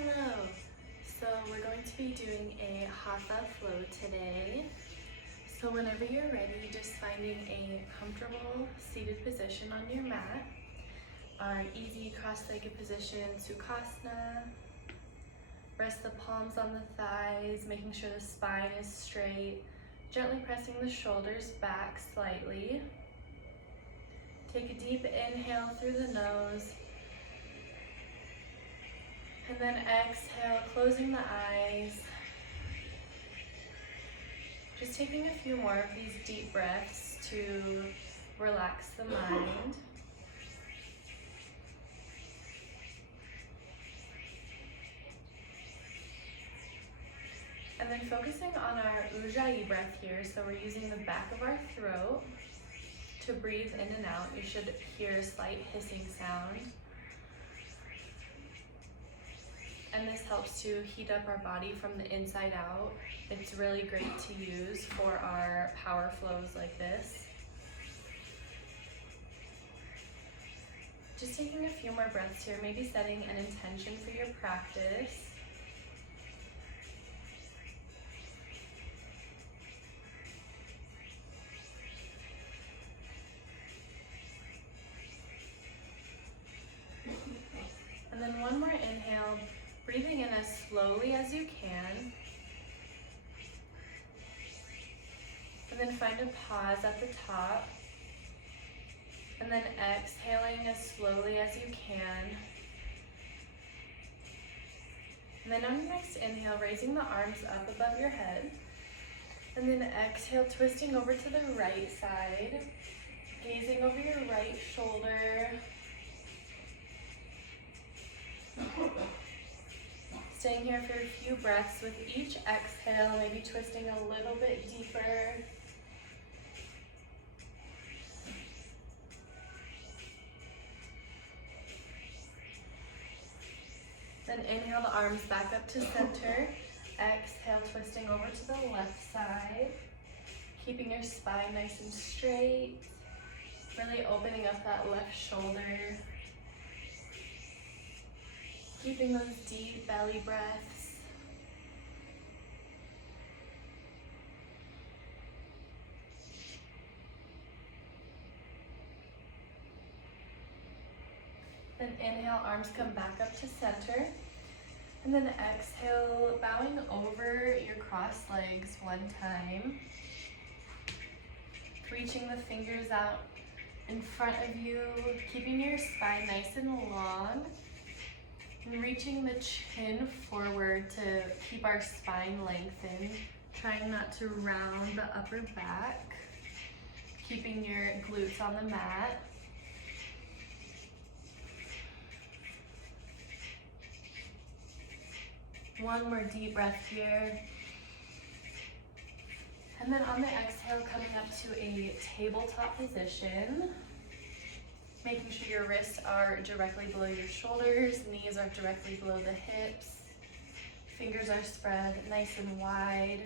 Hello. So we're going to be doing a Hatha flow today. So whenever you're ready, just finding a comfortable seated position on your mat. Our easy cross-legged position, Sukhasana. Rest the palms on the thighs, making sure the spine is straight. Gently pressing the shoulders back slightly. Take a deep inhale through the nose. And then exhale, closing the eyes. Just taking a few more of these deep breaths to relax the mind. And then focusing on our Ujjayi breath here. So we're using the back of our throat to breathe in and out. You should hear a slight hissing sound. And this helps to heat up our body from the inside out. It's really great to use for our power flows like this. Just taking a few more breaths here, maybe setting an intention for your practice. And then one more inhale, breathing in as slowly as you can. And then find a pause at the top. And then exhaling as slowly as you can. And then on your next inhale, raising the arms up above your head. And then exhale, twisting over to the right side. Gazing over your right shoulder. Staying here for a few breaths with each exhale, maybe twisting a little bit deeper. Then inhale the arms back up to center. Exhale, twisting over to the left side. Keeping your spine nice and straight. Really opening up that left shoulder. Keeping those deep belly breaths. Then inhale, arms come back up to center. And then exhale, bowing over your crossed legs one time. Reaching the fingers out in front of you, keeping your spine nice and long. And reaching the chin forward to keep our spine lengthened. Trying not to round the upper back. Keeping your glutes on the mat. One more deep breath here. And then on the exhale, coming up to a tabletop position. Making sure your wrists are directly below your shoulders, knees are directly below the hips. Fingers are spread nice and wide.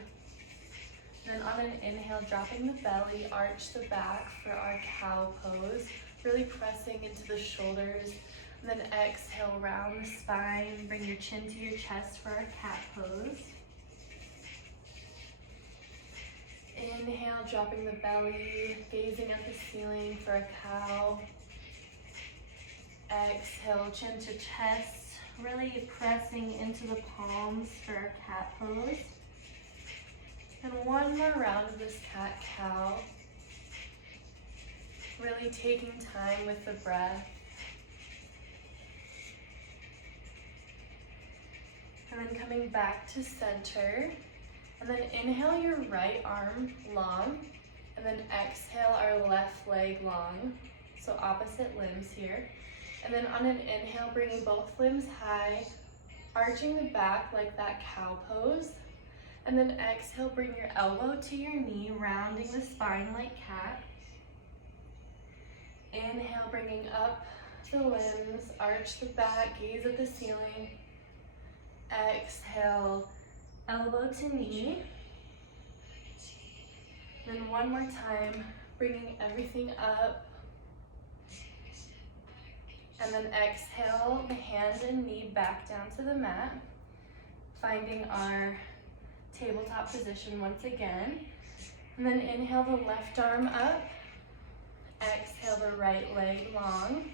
And then on an inhale, dropping the belly, arch the back for our cow pose. Really pressing into the shoulders. And then exhale, round the spine, bring your chin to your chest for our cat pose. Inhale, dropping the belly, gazing at the ceiling for a cow. Exhale, chin to chest, really pressing into the palms for our cat pose. And one more round of this cat-cow. Really taking time with the breath. And then coming back to center. And then inhale your right arm long. And then exhale our left leg long. So opposite limbs here. And then on an inhale, bringing both limbs high. Arching the back like that cow pose. And then exhale, bring your elbow to your knee, rounding the spine like cat. Inhale, bringing up the limbs, arch the back, gaze at the ceiling. Exhale, elbow to knee. Then one more time, bringing everything up. And then exhale the hand and knee back down to the mat, finding our tabletop position once again. And then inhale the left arm up, exhale the right leg long,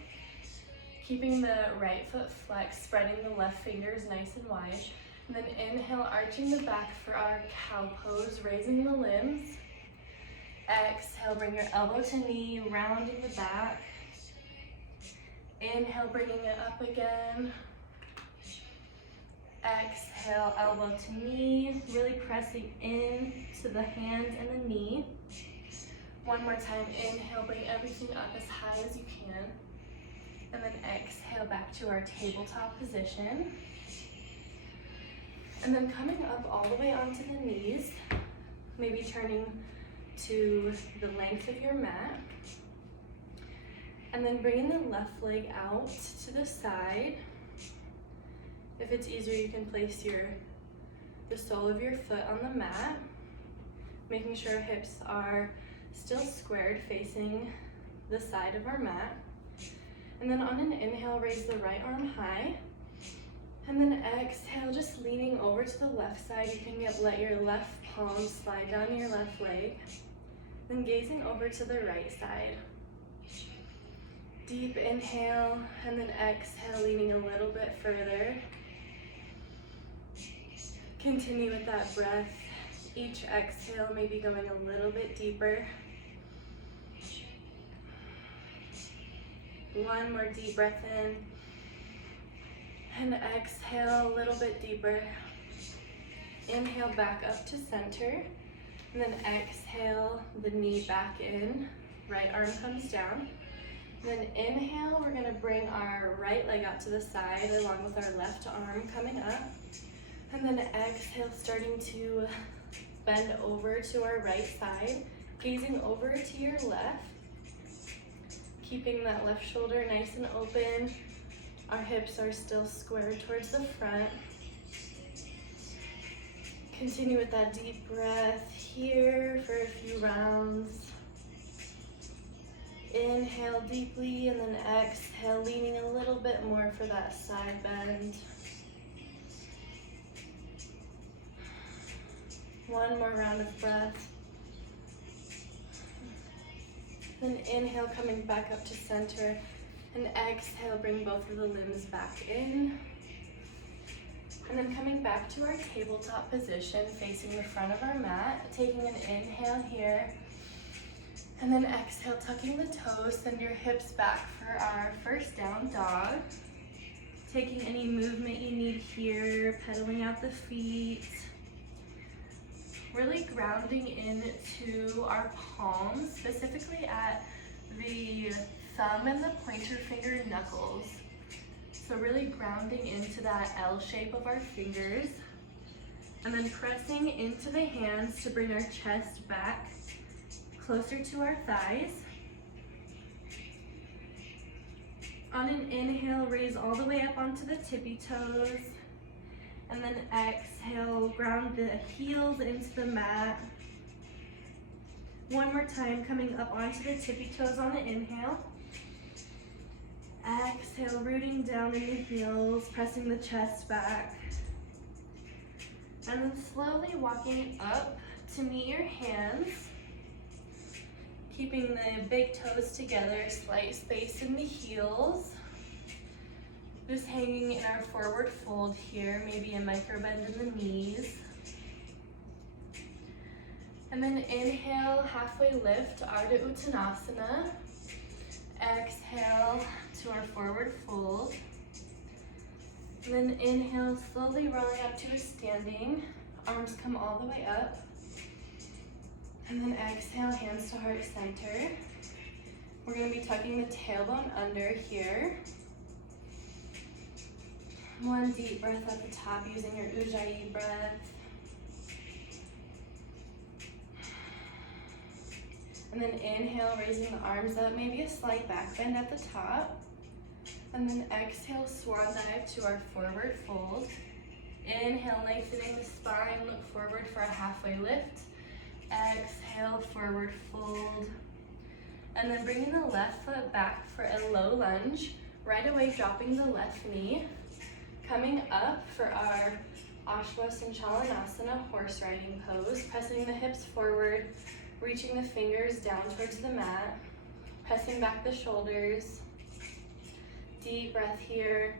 keeping the right foot flexed, spreading the left fingers nice and wide. And then inhale, arching the back for our cow pose, raising the limbs. Exhale, bring your elbow to knee, rounding the back. Inhale, bringing it up again. Exhale, elbow to knee, really pressing in to the hand and the knee. One more time, inhale, bring everything up as high as you can. And then exhale back to our tabletop position. And then coming up all the way onto the knees, maybe turning to the length of your mat. And then bringing the left leg out to the side. If it's easier, you can place the sole of your foot on the mat, making sure our hips are still squared facing the side of our mat. And then on an inhale, raise the right arm high. And then exhale, just leaning over to the left side. You can let your left palm slide down your left leg. Then gazing over to the right side. Deep inhale, and then exhale, leaning a little bit further. Continue with that breath. Each exhale, maybe going a little bit deeper. One more deep breath in. And exhale a little bit deeper. Inhale back up to center. And then exhale the knee back in. Right arm comes down. Then inhale, we're gonna bring our right leg out to the side along with our left arm coming up. And then exhale, starting to bend over to our right side, gazing over to your left. Keeping that left shoulder nice and open. Our hips are still squared towards the front. Continue with that deep breath here for a few rounds. Inhale deeply and then exhale, leaning a little bit more for that side bend. One more round of breath. Then inhale, coming back up to center. And exhale, bring both of the limbs back in. And then coming back to our tabletop position, facing the front of our mat, taking an inhale here. And then exhale, tucking the toes, send your hips back for our first down dog. Taking any movement you need here, pedaling out the feet. Really grounding into our palms, specifically at the thumb and the pointer finger knuckles. So really grounding into that L shape of our fingers. And then pressing into the hands to bring our chest back closer to our thighs. On an inhale, raise all the way up onto the tippy toes. And then exhale, ground the heels into the mat. One more time, coming up onto the tippy toes on the inhale. Exhale, rooting down in the heels, pressing the chest back. And then slowly walking up to meet your hands. Keeping the big toes together, slight space in the heels. Just hanging in our forward fold here, maybe a micro bend in the knees. And then inhale, halfway lift, Ardha Uttanasana. Exhale to our forward fold. And then inhale, slowly rolling up to a standing. Arms come all the way up. And then exhale, hands to heart center. We're going to be tucking the tailbone under here. One deep breath at the top using your Ujjayi breath. And then inhale, raising the arms up, maybe a slight back bend at the top. And then exhale, swan dive to our forward fold. Inhale, lengthening the spine, look forward for a halfway lift. Exhale, forward fold. And then bringing the left foot back for a low lunge. right away dropping the left knee, coming up for our Ashwausinchalanasana horse riding pose, pressing the hips forward, reaching the fingers down towards the mat, pressing back the shoulders. Deep breath here,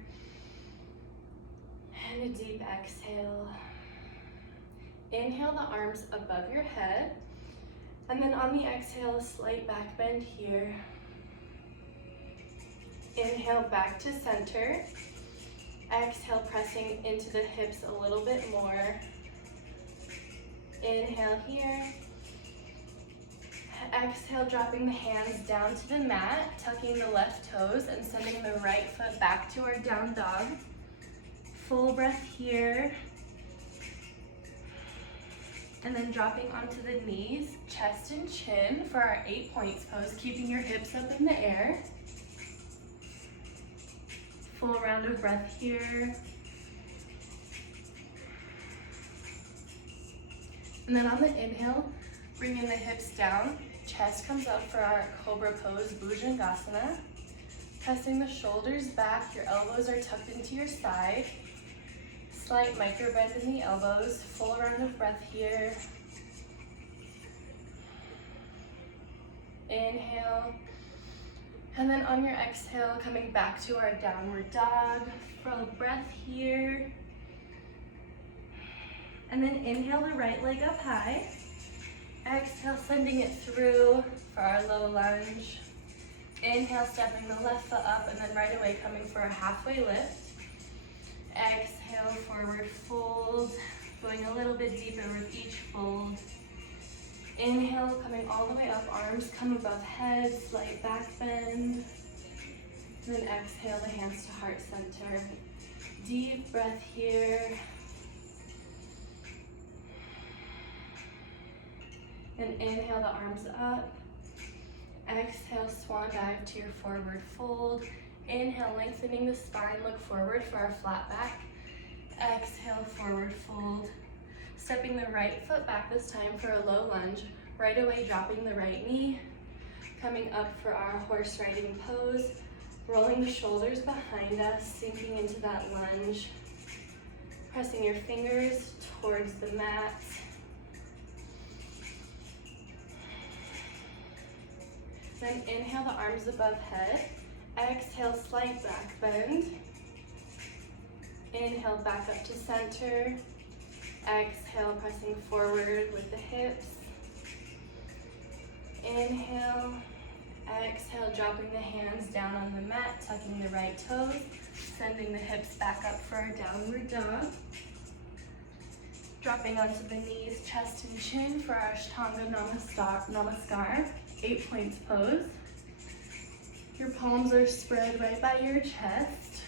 and a deep exhale. Inhale the arms above your head, and then on the exhale, a slight back bend here. Inhale back to center. Exhale, pressing into the hips a little bit more. Inhale here. Exhale, dropping the hands down to the mat, tucking the left toes and sending the right foot back to our down dog. Full breath here. And then dropping onto the knees, chest and chin for our 8 points pose, keeping your hips up in the air. Full round of breath here. And then on the inhale, bringing the hips down, chest comes up for our cobra pose, Bhujangasana. Pressing the shoulders back, your elbows are tucked into your side. Slight micro bend in the elbows, full round of breath here. Inhale. And then on your exhale, coming back to our downward dog. Full breath here. And then inhale the right leg up high. Exhale, sending it through for our low lunge. Inhale, stepping the left foot up, and then right away coming for a halfway lift. Exhale, forward fold, going a little bit deeper with each fold. Inhale, coming all the way up, arms come above head, slight back bend. And then exhale, the hands to heart center. Deep breath here. And inhale the arms up. Exhale, swan dive to your forward fold. Inhale, lengthening the spine, look forward for our flat back. Exhale, forward fold. Stepping the right foot back this time for a low lunge. Right away, dropping the right knee. Coming up for our horse riding pose. Rolling the shoulders behind us, sinking into that lunge. Pressing your fingers towards the mat. Then inhale the arms above head. Exhale, slight back bend. Inhale, back up to center. Exhale, pressing forward with the hips. Inhale. Exhale, dropping the hands down on the mat, tucking the right toes, sending the hips back up for our downward dog. Dropping onto the knees, chest and chin for our Ashtanga Namaskar, 8 points pose. Your palms are spread right by your chest.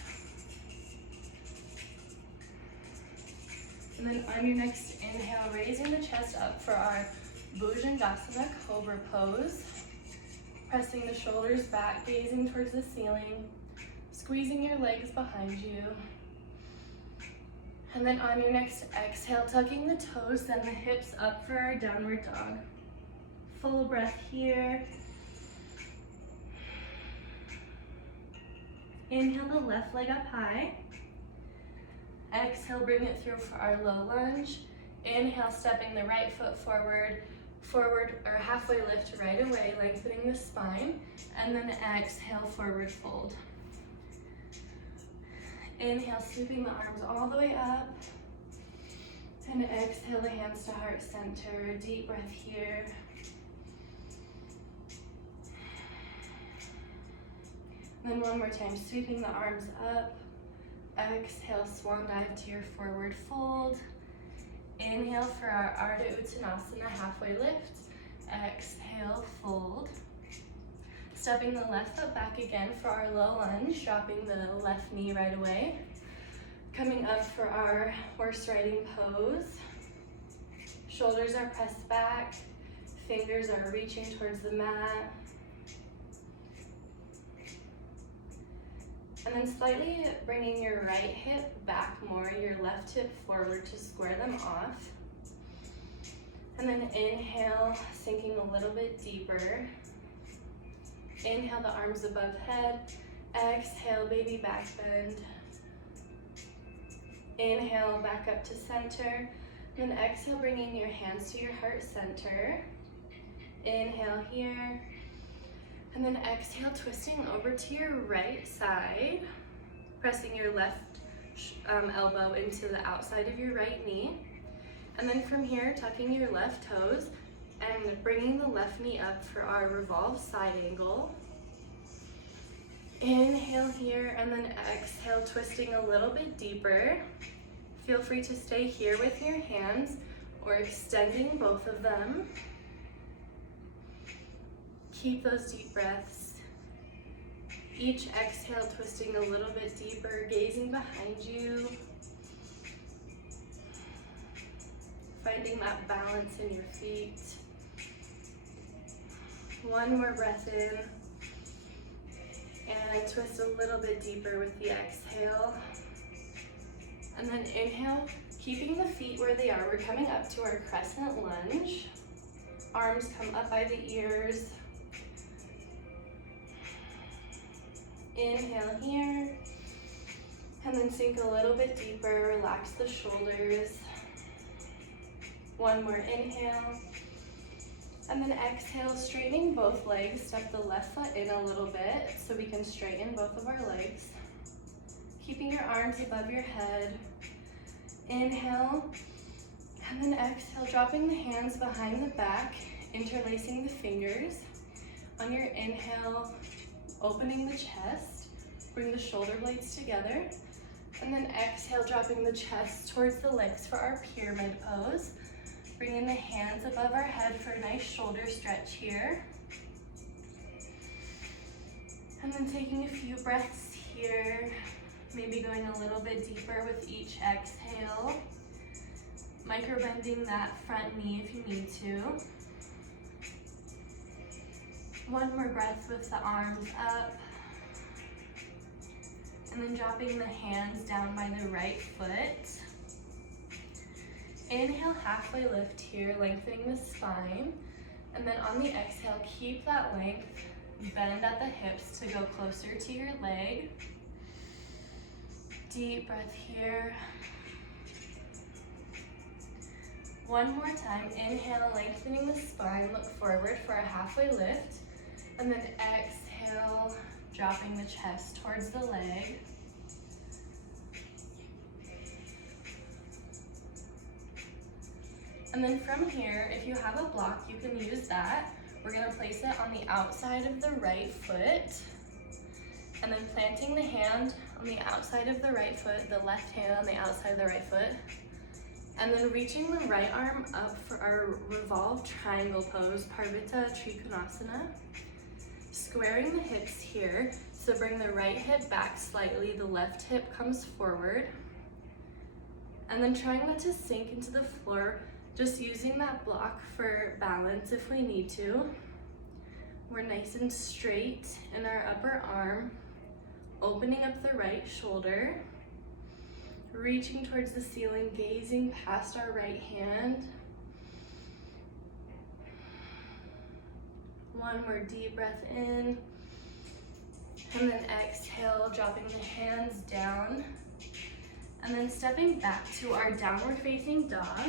And then on your next inhale, raising the chest up for our Bhujangasana Cobra pose. Pressing the shoulders back, gazing towards the ceiling. Squeezing your legs behind you. And then on your next exhale, tucking the toes, send the hips up for our downward dog. Full breath here. Inhale the left leg up high. Exhale, bring it through for our low lunge. Inhale, stepping the right foot forward or halfway lift right away, lengthening the spine. And then exhale, forward fold. Inhale, sweeping the arms all the way up. And exhale, the hands to heart center. Deep breath here. Then one more time, sweeping the arms up. Exhale, swan dive to your forward fold. Inhale for our Ardha Uttanasana, halfway lift. Exhale, fold. Stepping the left foot back again for our low lunge, dropping the left knee right away. Coming up for our horse riding pose. Shoulders are pressed back, fingers are reaching towards the mat. And then slightly bringing your right hip back more, your left hip forward to square them off. And then inhale, sinking a little bit deeper. Inhale the arms above head. Exhale, baby back bend. Inhale, back up to center. Then exhale, bringing your hands to your heart center. Inhale here. And then exhale, twisting over to your right side. Pressing your left elbow into the outside of your right knee. And then from here, tucking your left toes and bringing the left knee up for our revolve side angle. Inhale here, and then exhale, twisting a little bit deeper. Feel free to stay here with your hands or extending both of them. Keep those deep breaths. Each exhale, twisting a little bit deeper, gazing behind you. Finding that balance in your feet. One more breath in. And twist a little bit deeper with the exhale. And then inhale, keeping the feet where they are. We're coming up to our crescent lunge. Arms come up by the ears. Inhale here. And then sink a little bit deeper, relax the shoulders. One more inhale. And then exhale, straightening both legs. Step the left foot in a little bit so we can straighten both of our legs. Keeping your arms above your head. Inhale. And then exhale, dropping the hands behind the back, interlacing the fingers. On your inhale, opening the chest. Bring the shoulder blades together. And then exhale, dropping the chest towards the legs for our pyramid pose. Bringing the hands above our head for a nice shoulder stretch here. And then taking a few breaths here. Maybe going a little bit deeper with each exhale. Micro-bending that front knee if you need to. One more breath with the arms up. And then dropping the hands down by the right foot. Inhale, halfway lift here, lengthening the spine. And then on the exhale, keep that length. Bend at the hips to go closer to your leg. Deep breath here. One more time. Inhale, lengthening the spine. Look forward for a halfway lift. And then exhale, dropping the chest towards the leg. And then from here, if you have a block, you can use that. We're gonna place it on the outside of the right foot. And then planting the hand on the outside of the right foot, the left hand on the outside of the right foot. And then reaching the right arm up for our revolved triangle pose, Parvita Trikonasana. Squaring the hips here, so bring the right hip back slightly, the left hip comes forward. And then trying not to sink into the floor, just using that block for balance if we need to. We're nice and straight in our upper arm, opening up the right shoulder, reaching towards the ceiling, gazing past our right hand. One more deep breath in, and then exhale, dropping the hands down, and then stepping back to our downward facing dog.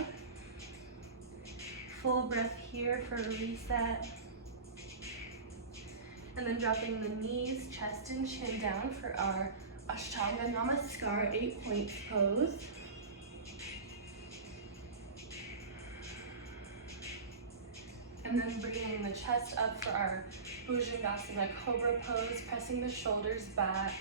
Full breath here for a reset. And then dropping the knees, chest and chin down for our Ashtanga Namaskar 8 points pose. And then bringing the chest up for our Bhujangasana Cobra pose, pressing the shoulders back.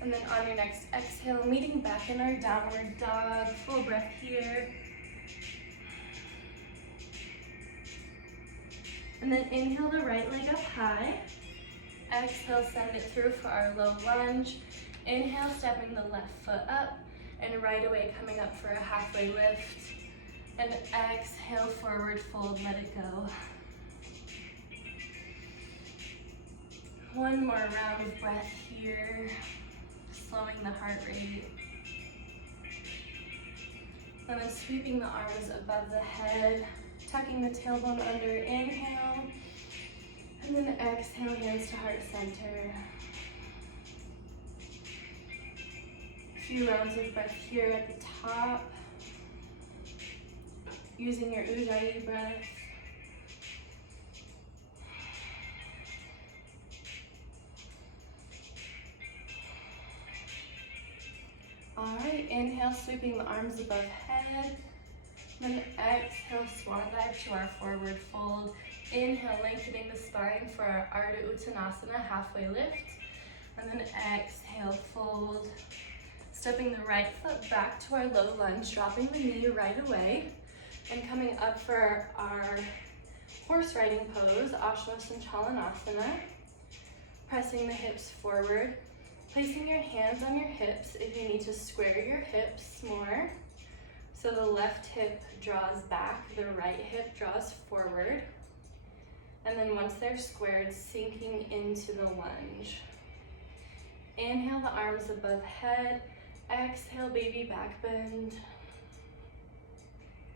And then on your next exhale, meeting back in our downward dog. Full breath here. And then inhale the right leg up high. Exhale, send it through for our low lunge. Inhale, stepping the left foot up. And right away coming up for a halfway lift. And exhale, forward fold, let it go. One more round of breath here. Slowing the heart rate. And then sweeping the arms above the head, tucking the tailbone under, inhale. And then exhale, hands to heart center. A few rounds of breath here at the top. Using your Ujjayi breath. Alright, inhale, sweeping the arms above head. Then exhale, swan dive to our forward fold. Inhale, lengthening the spine for our Ardha Uttanasana, halfway lift. And then exhale, fold. Stepping the right foot back to our low lunge, dropping the knee right away. And coming up for our horse riding pose, Asana. Pressing the hips forward. Placing your hands on your hips if you need to square your hips more. So the left hip draws back, the right hip draws forward. And then once they're squared, sinking into the lunge. Inhale, the arms above head. Exhale, baby back bend.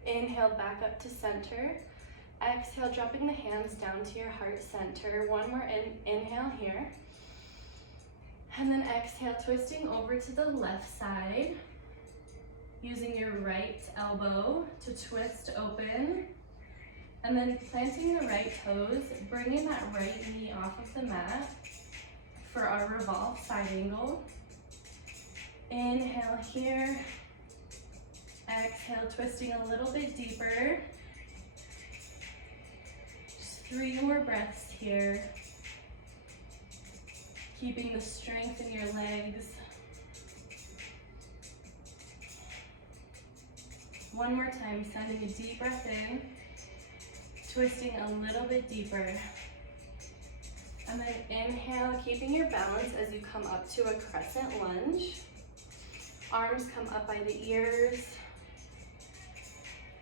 Inhale, back up to center. Exhale, dropping the hands down to your heart center. One more inhale here. And then exhale, twisting over to the left side. Using your right elbow to twist open. And then planting the right toes, bringing that right knee off of the mat for our revolve side angle. Inhale here. Exhale, twisting a little bit deeper. Just 3 more breaths here. Keeping the strength in your legs. One more time, sending a deep breath in, twisting a little bit deeper. And then inhale, keeping your balance as you come up to a crescent lunge. Arms come up by the ears.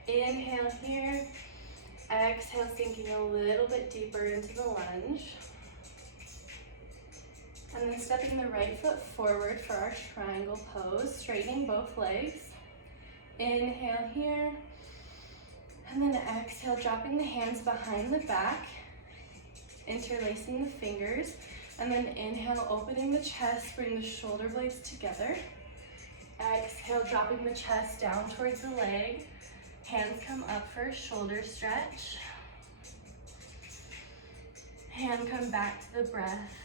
Inhale here. Exhale, sinking a little bit deeper into the lunge. And then stepping the right foot forward for our triangle pose, straightening both legs. Inhale here. And then exhale, dropping the hands behind the back, interlacing the fingers. And then inhale, opening the chest, bring the shoulder blades together. Exhale, dropping the chest down towards the leg. Hands come up for a shoulder stretch. Hand come back to the breath.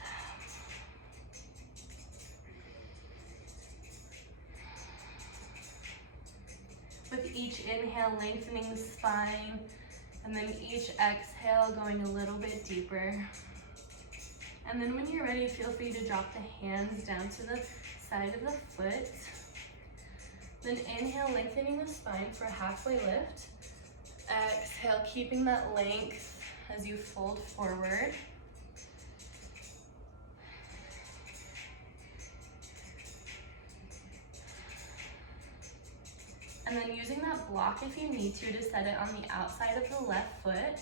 With each inhale, lengthening the spine, and then each exhale, going a little bit deeper. And then when you're ready, feel free to drop the hands down to the side of the foot. Then inhale, lengthening the spine for a halfway lift. Exhale, keeping that length as you fold forward. And then using that block if you need to set it on the outside of the left foot.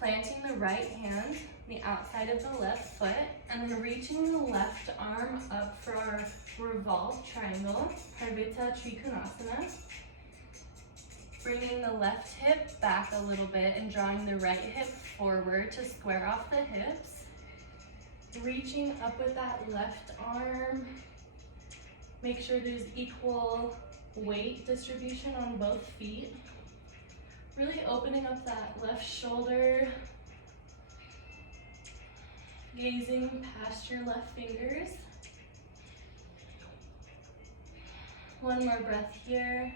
Planting the right hand, the outside of the left foot, and then reaching the left arm up for our revolve triangle, Parvita Trikonasana. Bringing the left hip back a little bit and drawing the right hip forward to square off the hips. Reaching up with that left arm. Make sure there's equal weight distribution on both feet. Really opening up that left shoulder. Gazing past your left fingers. One more breath here.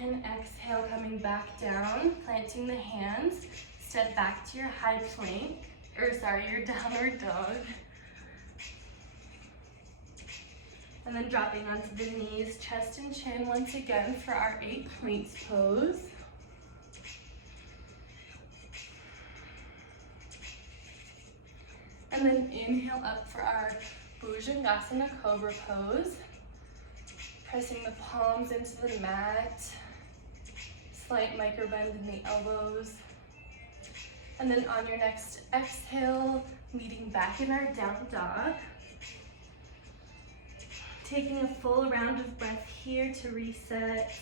And exhale, coming back down, planting the hands. Step back to your high plank, your downward dog. And then dropping onto the knees, chest and chin once again for our 8 points pose. And then inhale up for our Bhujangasana Cobra pose. Pressing the palms into the mat. Slight micro bend in the elbows. And then on your next exhale, meeting back in our down dog. Taking a full round of breath here to reset.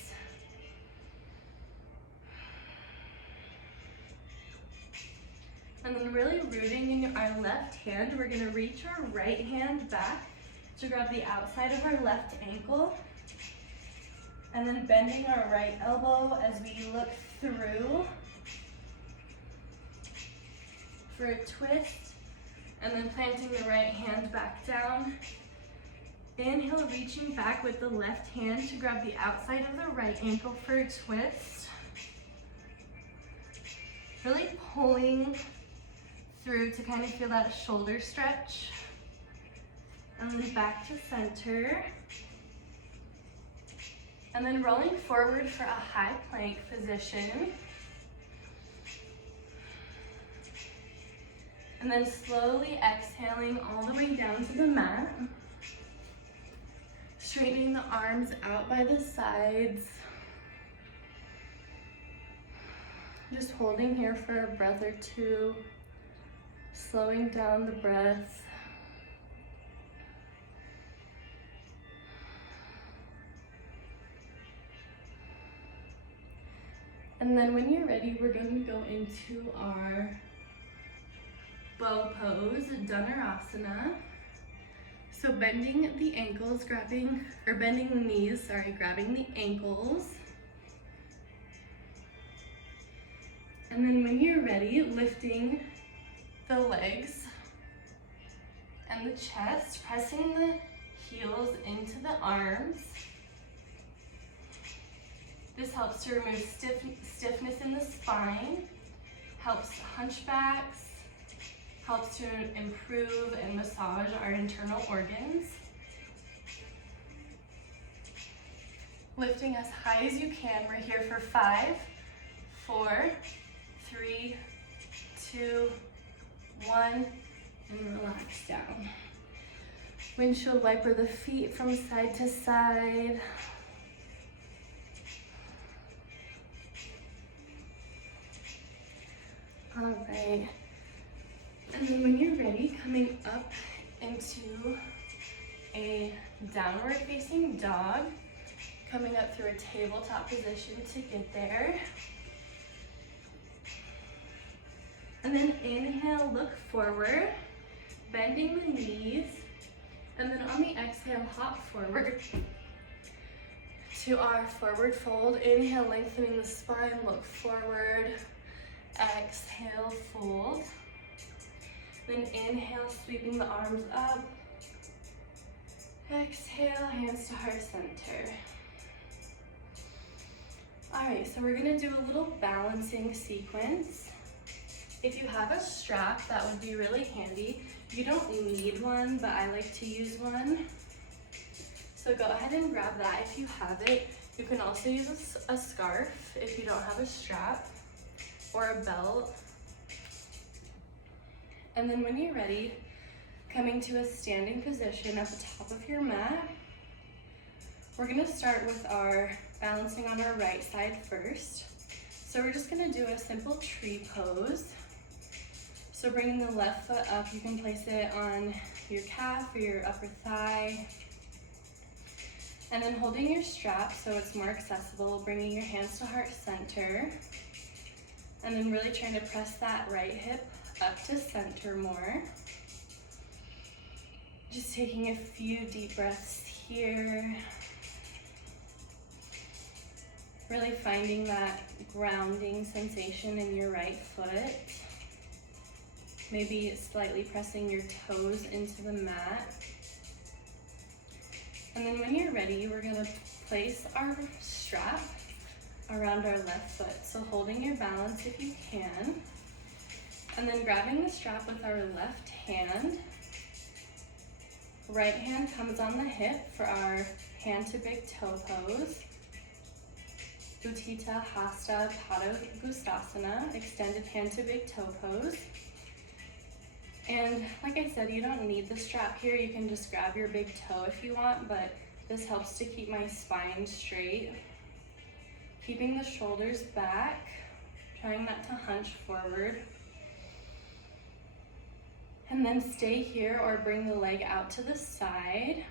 And then really rooting in our left hand, we're gonna reach our right hand back to grab the outside of our left ankle. And then bending our right elbow as we look through for a twist. And then planting the right hand back down. Inhale, reaching back with the left hand to grab the outside of the right ankle for a twist. Really pulling through to kind of feel that shoulder stretch. And then back to center. And then rolling forward for a high plank position. And then slowly exhaling all the way down to the mat. Straightening the arms out by the sides. Just holding here for a breath or two. Slowing down the breath. And then when you're ready, we're going to go into our bow pose, Dhanurasana. So bending the ankles, bending the knees, grabbing the ankles. And then when you're ready, lifting the legs and the chest, pressing the heels into the arms. This helps to remove stiffness in the spine, helps hunchbacks, helps to improve and massage our internal organs. Lifting as high as you can. We're here for 5, 4, 3, 2, 1, and relax down. Windshield wiper the feet from side to side. All right. And then when you're ready, coming up into a downward facing dog, coming up through a tabletop position to get there. And then inhale, look forward, bending the knees, and then on the exhale, hop forward to our forward fold. Inhale, lengthening the spine, look forward. Exhale, fold. Then inhale, sweeping the arms up. Exhale, hands to heart center. All right, so we're gonna do a little balancing sequence. If you have a strap, that would be really handy. You don't need one, but I like to use one. So go ahead and grab that if you have it. You can also use a scarf if you don't have a strap, or a belt. And then when you're ready, coming to a standing position at the top of your mat, we're gonna start with our balancing on our right side first. So we're just gonna do a simple tree pose. So bringing the left foot up, you can place it on your calf or your upper thigh. And then holding your strap so it's more accessible, bringing your hands to heart center. And then really trying to press that right hip up to center more. Just taking a few deep breaths here. Really finding that grounding sensation in your right foot. Maybe slightly pressing your toes into the mat. And then when you're ready, we're gonna place our strap around our left foot. So holding your balance if you can. And then grabbing the strap with our left hand. Right hand comes on the hip for our hand to big toe pose. Utthita Hasta Padangusthasana, extended hand to big toe pose. And like I said, you don't need the strap here. You can just grab your big toe if you want, but this helps to keep my spine straight. Keeping the shoulders back, trying not to hunch forward. And then stay here or bring the leg out to the side.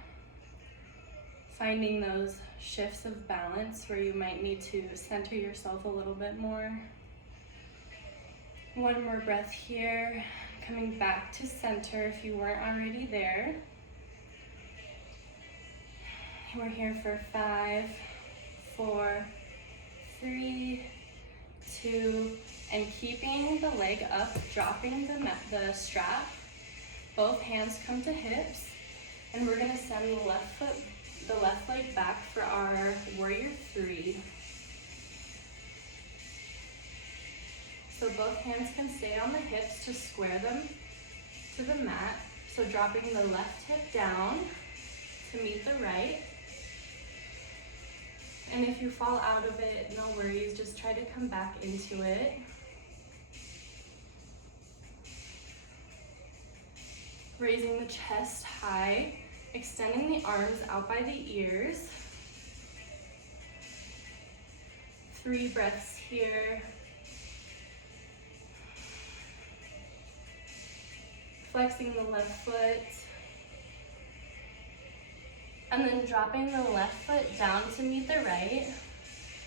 Finding those shifts of balance where you might need to center yourself a little bit more. One more breath here, coming back to center if you weren't already there. We're here for 5, 4, 3, 2, and keeping the leg up, dropping the strap. Both hands come to hips, and we're gonna send the left leg back for our warrior 3. So both hands can stay on the hips to square them to the mat. So dropping the left hip down to meet the right. And if you fall out of it, no worries, just try to come back into it. Raising the chest high, extending the arms out by the ears. 3 breaths here. Flexing the left foot. And then dropping the left foot down to meet the right.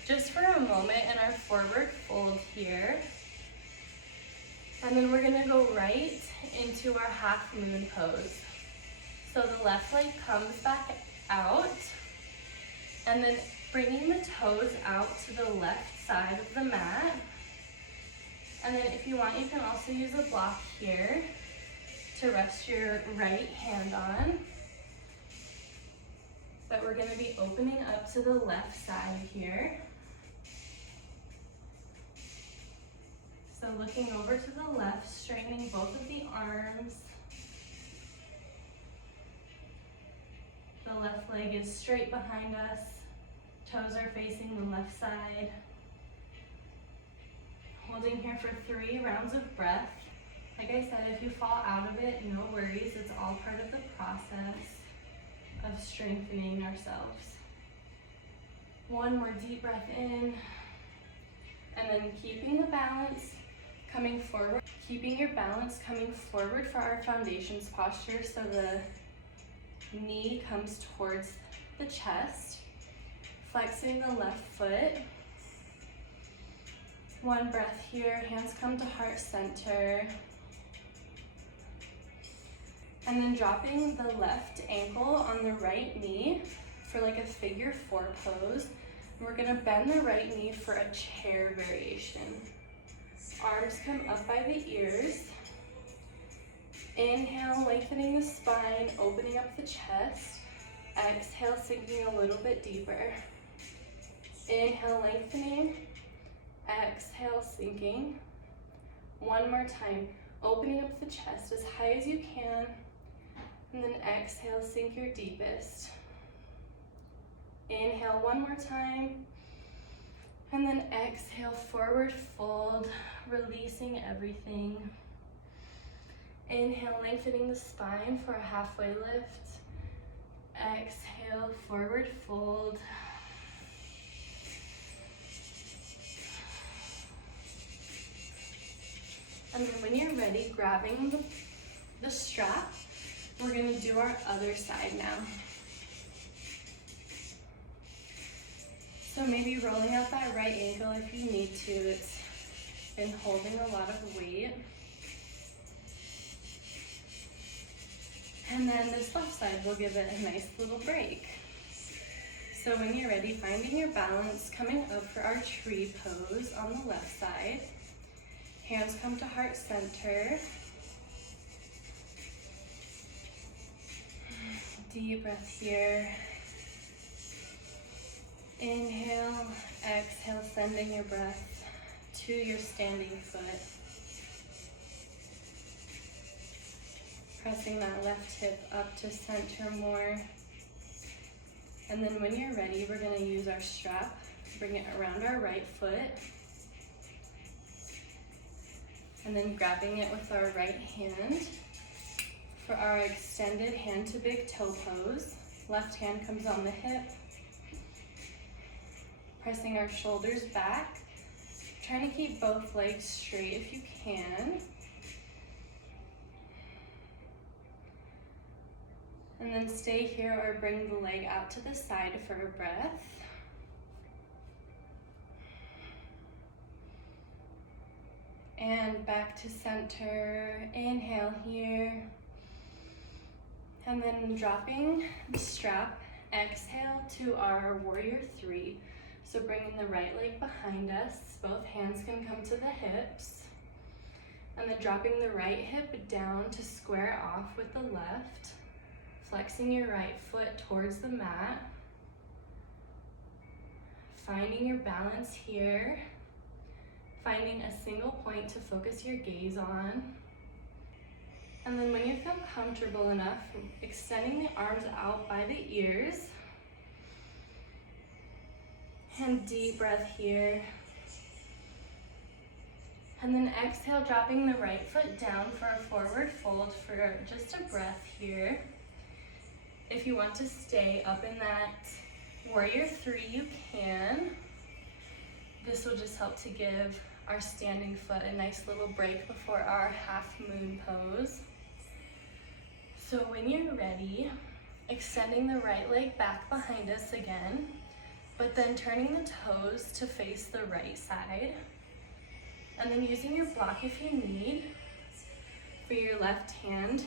Just for a moment in our forward fold here. And then we're gonna go right into our half moon pose. So the left leg comes back out, and then bringing the toes out to the left side of the mat. And then if you want, you can also use a block here to rest your right hand on. But we're gonna be opening up to the left side here. So looking over to the left, straightening both of the arms. The left leg is straight behind us. Toes are facing the left side. Holding here for 3 rounds of breath. Like I said, if you fall out of it, no worries. It's all part of the process of strengthening ourselves. One more deep breath in. And then keeping the balance, coming forward. Keeping your balance coming forward for our foundations posture, so the knee comes towards the chest. Flexing the left foot. One breath here, hands come to heart center. And then dropping the left ankle on the right knee for like a figure 4 pose. We're gonna bend the right knee for a chair variation. Arms come up by the ears. Inhale, lengthening the spine, opening up the chest. Exhale, sinking a little bit deeper. Inhale, lengthening. Exhale, sinking. One more time, opening up the chest as high as you can. And then exhale, sink your deepest. Inhale one more time. And then exhale, forward fold, releasing everything. Inhale, lengthening the spine for a halfway lift. Exhale, forward fold. And then when you're ready, grabbing the strap, we're gonna do our other side now. So maybe rolling out that right ankle if you need to. It's been holding a lot of weight. And then this left side, we'll give it a nice little break. So when you're ready, finding your balance, coming up for our tree pose on the left side. Hands come to heart center. Deep breath here. Inhale, exhale, sending your breath to your standing foot. Pressing that left hip up to center more. And then when you're ready, we're gonna use our strap, bring it around our right foot. And then grabbing it with our right hand for our extended hand to big toe pose. Left hand comes on the hip. Pressing our shoulders back. Trying to keep both legs straight if you can. And then stay here or bring the leg out to the side for a breath. And back to center. Inhale here. And then dropping the strap, exhale to our warrior three. So bringing the right leg behind us, both hands can come to the hips. And then dropping the right hip down to square off with the left. Flexing your right foot towards the mat. Finding your balance here. Finding a single point to focus your gaze on. And then when you feel comfortable enough, extending the arms out by the ears. And deep breath here. And then exhale, dropping the right foot down for a forward fold for just a breath here. If you want to stay up in that warrior three, you can. This will just help to give our standing foot a nice little break before our half moon pose. So when you're ready, extending the right leg back behind us again, but then turning the toes to face the right side. And then using your block if you need for your left hand,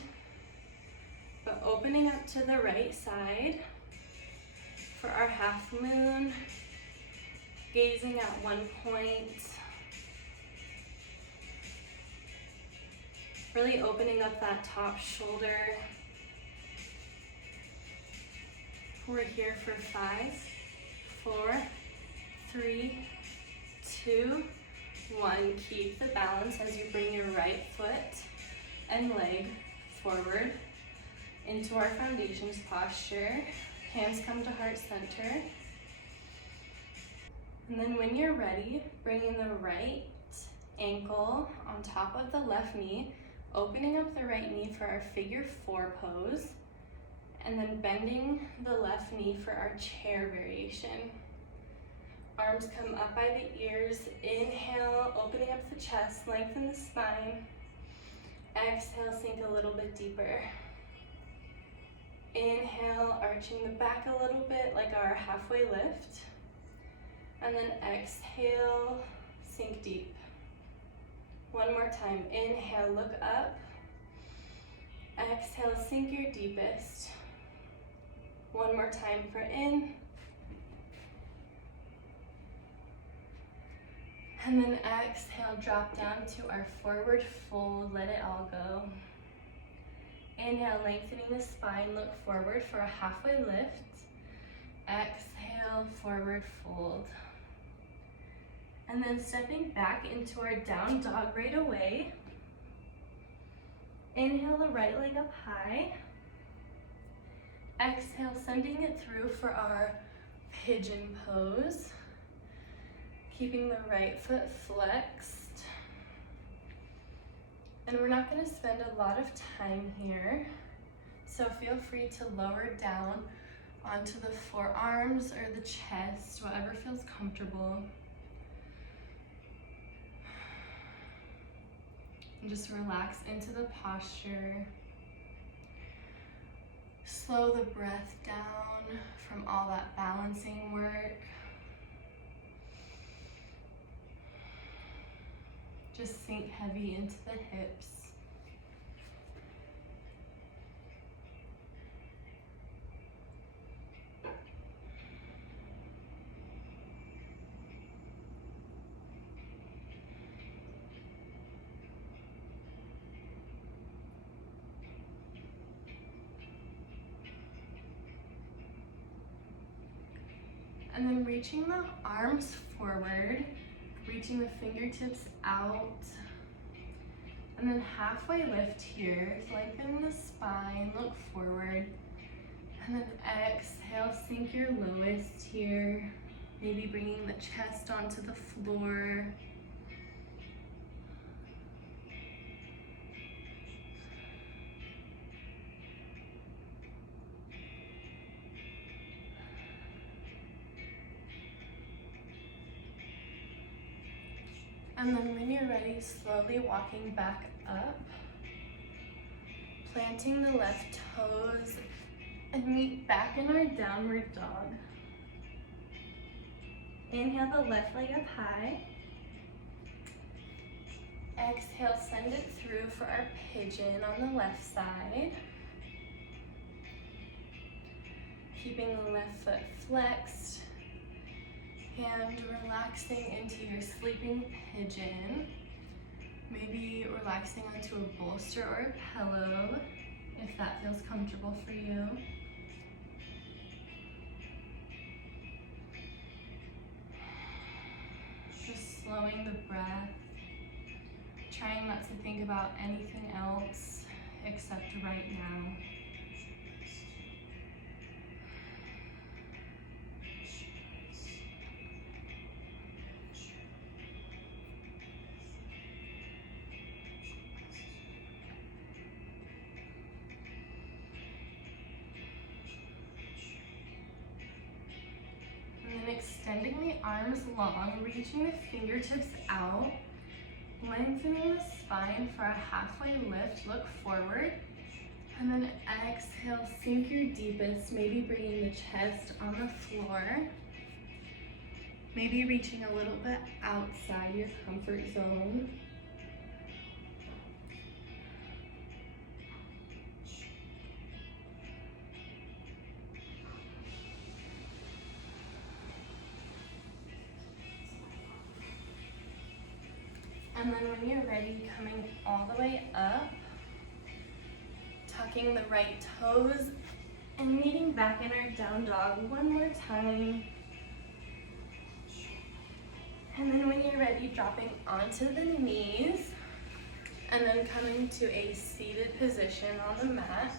but opening up to the right side for our half moon, gazing at one point, really opening up that top shoulder. We're here for 5, 4, 3, 2, 1. Keep the balance as you bring your right foot and leg forward into our foundations posture. Hands come to heart center. And then when you're ready, bringing the right ankle on top of the left knee, opening up the right knee for our figure 4 pose, and then bending the left knee for our chair variation. Arms come up by the ears. Inhale, opening up the chest, lengthen the spine. Exhale, sink a little bit deeper. Inhale, arching the back a little bit like our halfway lift. And then exhale, sink deep. One more time. Inhale, look up. Exhale, sink your deepest. One more time for in. And then exhale, drop down to our forward fold, let it all go. Inhale, lengthening the spine, look forward for a halfway lift. Exhale, forward fold. And then stepping back into our down dog right away. Inhale, the right leg up high. Exhale, sending it through for our pigeon pose. Keeping the right foot flexed. And we're not going to spend a lot of time here, so feel free to lower down onto the forearms or the chest, whatever feels comfortable. And just relax into the posture. Slow the breath down from all that balancing work. Just sink heavy into the hips. And then reaching the arms forward, reaching the fingertips out, and then halfway lift here, lengthen the spine, look forward, and then exhale, sink your lowest here, maybe bringing the chest onto the floor. And then when you're ready, slowly walking back up, planting the left toes, and meet back in our downward dog. Inhale the left leg up high. Exhale, send it through for our pigeon on the left side. Keeping the left foot flexed and relaxing into your sleeping pigeon. Maybe relaxing onto a bolster or a pillow if that feels comfortable for you. Just slowing the breath, trying not to think about anything else except right now. And then extending the arms long, reaching the fingertips out, lengthening the spine for a halfway lift, look forward, and then exhale, sink your deepest, maybe bringing the chest on the floor, maybe reaching a little bit outside your comfort zone. And then when you're ready, coming all the way up, tucking the right toes and meeting back in our down dog one more time. And then when you're ready, dropping onto the knees and then coming to a seated position on the mat.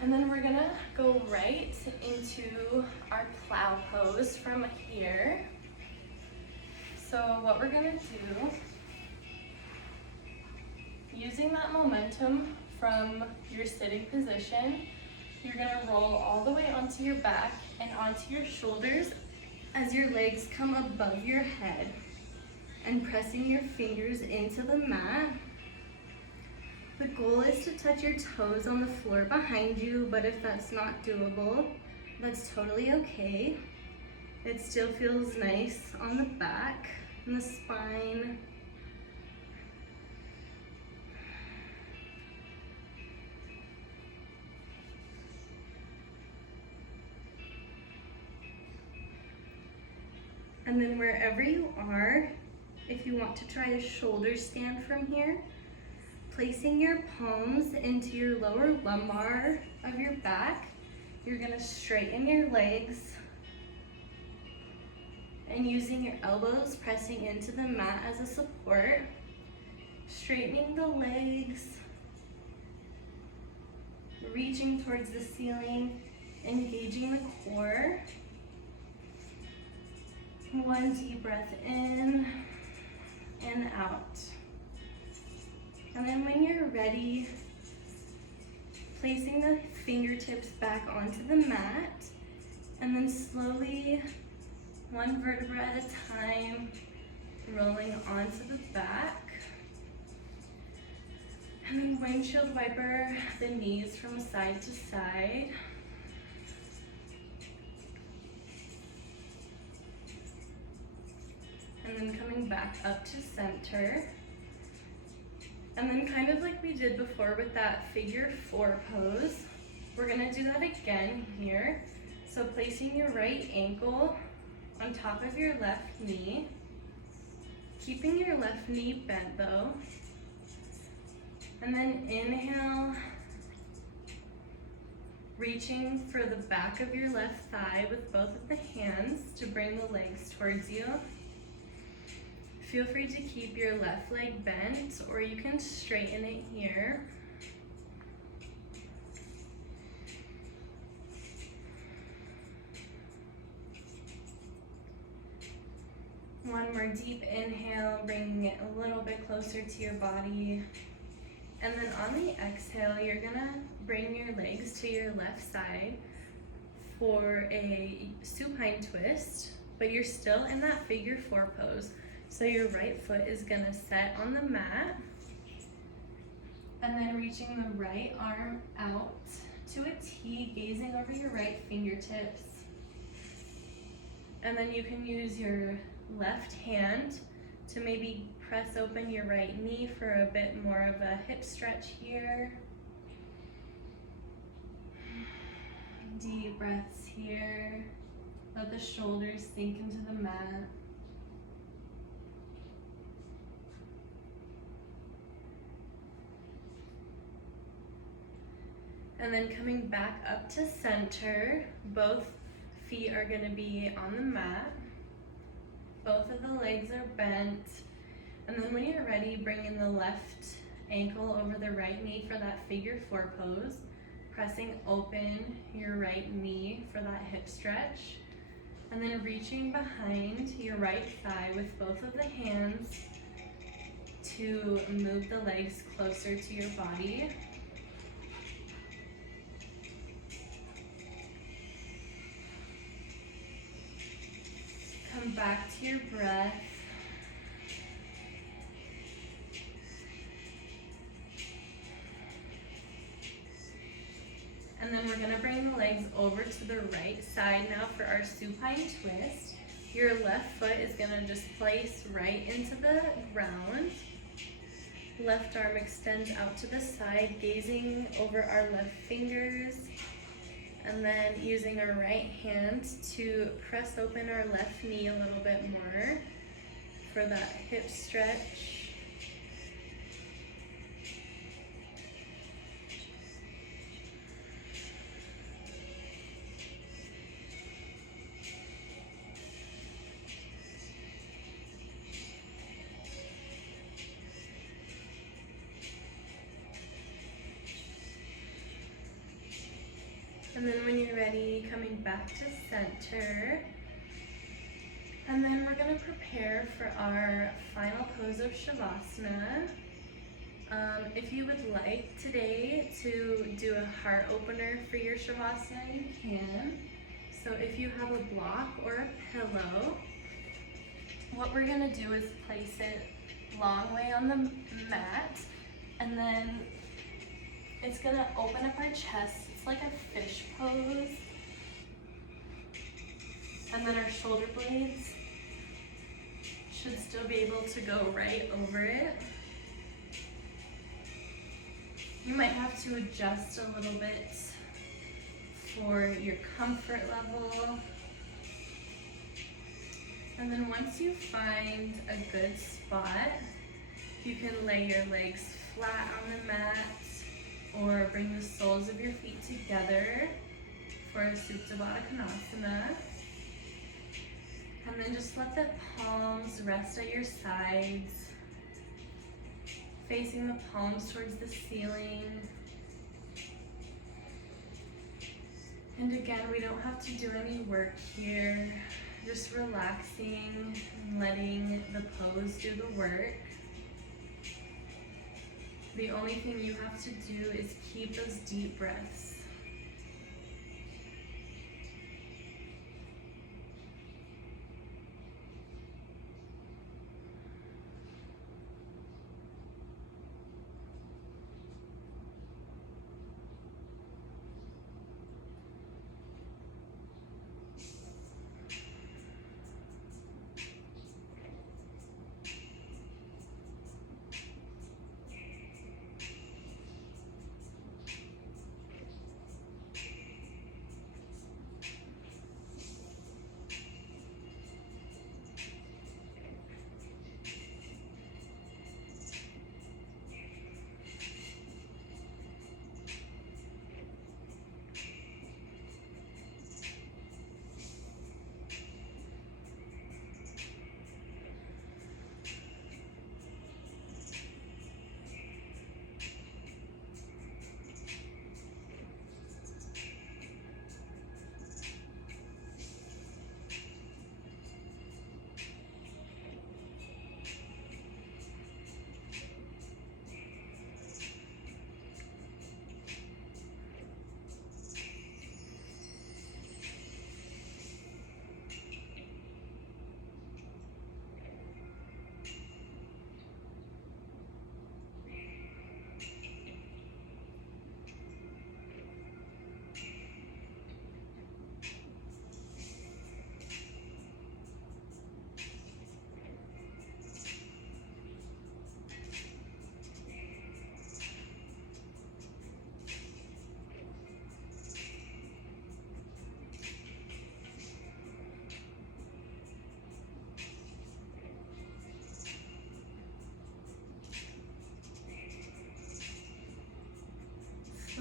And then we're gonna go right into our plow pose from here. So what we're gonna do, using that momentum from your sitting position, you're gonna roll all the way onto your back and onto your shoulders as your legs come above your head and pressing your fingers into the mat. The goal is to touch your toes on the floor behind you, but if that's not doable, that's totally okay. It still feels nice on the back and the spine. And then wherever you are, if you want to try a shoulder stand from here, placing your palms into your lower lumbar of your back, you're gonna straighten your legs and using your elbows pressing into the mat as a support, straightening the legs, reaching towards the ceiling, engaging the core. One deep breath in and out. And then when you're ready, placing the fingertips back onto the mat, and then slowly, one vertebra at a time, rolling onto the back. And then windshield wiper the knees from side to side. And then coming back up to center. And then kind of like we did before with that figure 4 pose, we're gonna do that again here. So placing your right ankle on top of your left knee, keeping your left knee bent though. And then inhale, reaching for the back of your left thigh with both of the hands to bring the legs towards you. Feel free to keep your left leg bent, or you can straighten it here. One more deep inhale, bringing it a little bit closer to your body. And then on the exhale, you're gonna bring your legs to your left side for a supine twist, but you're still in that figure 4 pose. So your right foot is gonna set on the mat, and then reaching the right arm out to a T, gazing over your right fingertips. And then you can use your left hand to maybe press open your right knee for a bit more of a hip stretch here. Deep breaths here. Let the shoulders sink into the mat. And then coming back up to center, both feet are going to be on the mat. Both of the legs are bent. And then when you're ready, bring in the left ankle over the right knee for that figure four pose, pressing open your right knee for that hip stretch. And then reaching behind your right thigh with both of the hands to move the legs closer to your body. Come back to your breath. And then we're gonna bring the legs over to the right side now for our supine twist. Your left foot is gonna just place right into the ground. Left arm extends out to the side, gazing over our left fingers. And then using our right hand to press open our left knee a little bit more for that hip stretch. And then when you're ready, coming back to center. And then we're gonna prepare for our final pose of Shavasana. If you would like today to do a heart opener for your Shavasana, you can. So if you have a block or a pillow, what we're gonna do is place it long way on the mat, and then it's gonna open up our chest. It's like a fish pose. And then our shoulder blades should still be able to go right over it. You might have to adjust a little bit for your comfort level. And then once you find a good spot, you can lay your legs flat on the mat or bring the soles of your feet together for a Supta Baddha Konasana. And then just let the palms rest at your sides, facing the palms towards the ceiling. And again, we don't have to do any work here, just relaxing and letting the pose do the work. The only thing you have to do is keep those deep breaths.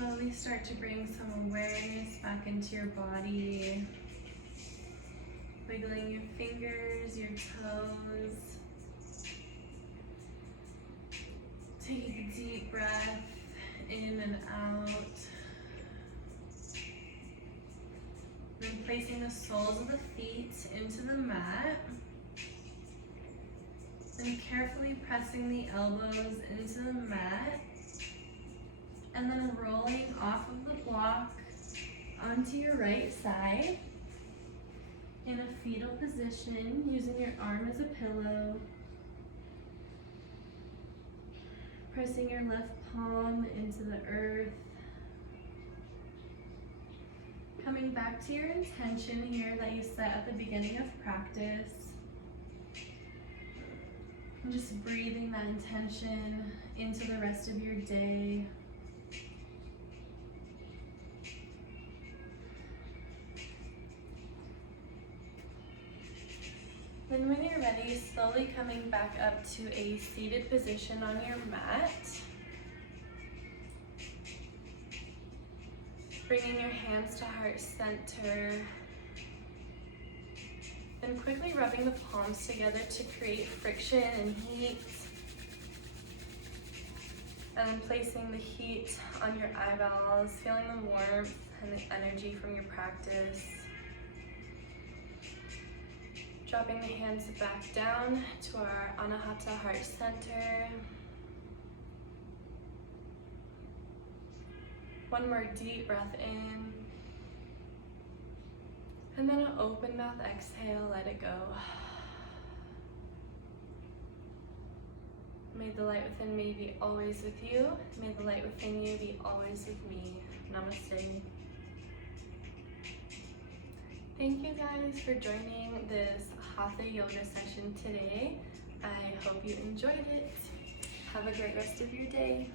slowly start to bring some awareness back into your body. Wiggling your fingers, your toes. Taking a deep breath in and out. Then placing the soles of the feet into the mat. Then carefully pressing the elbows into the mat. And then rolling off of the block onto your right side in a fetal position, using your arm as a pillow. Pressing your left palm into the earth. Coming back to your intention here that you set at the beginning of practice. And just breathing that intention into the rest of your day. Then when you're ready, slowly coming back up to a seated position on your mat. Bringing your hands to heart center. Then quickly rubbing the palms together to create friction and heat. And then placing the heat on your eyeballs, feeling the warmth and the energy from your practice. Dropping the hands back down to our Anahata heart center. One more deep breath in. And then an open mouth exhale, let it go. May the light within me be always with you. May the light within you be always with me. Namaste. Thank you guys for joining this Hatha yoga session today. I hope you enjoyed it. Have a great rest of your day.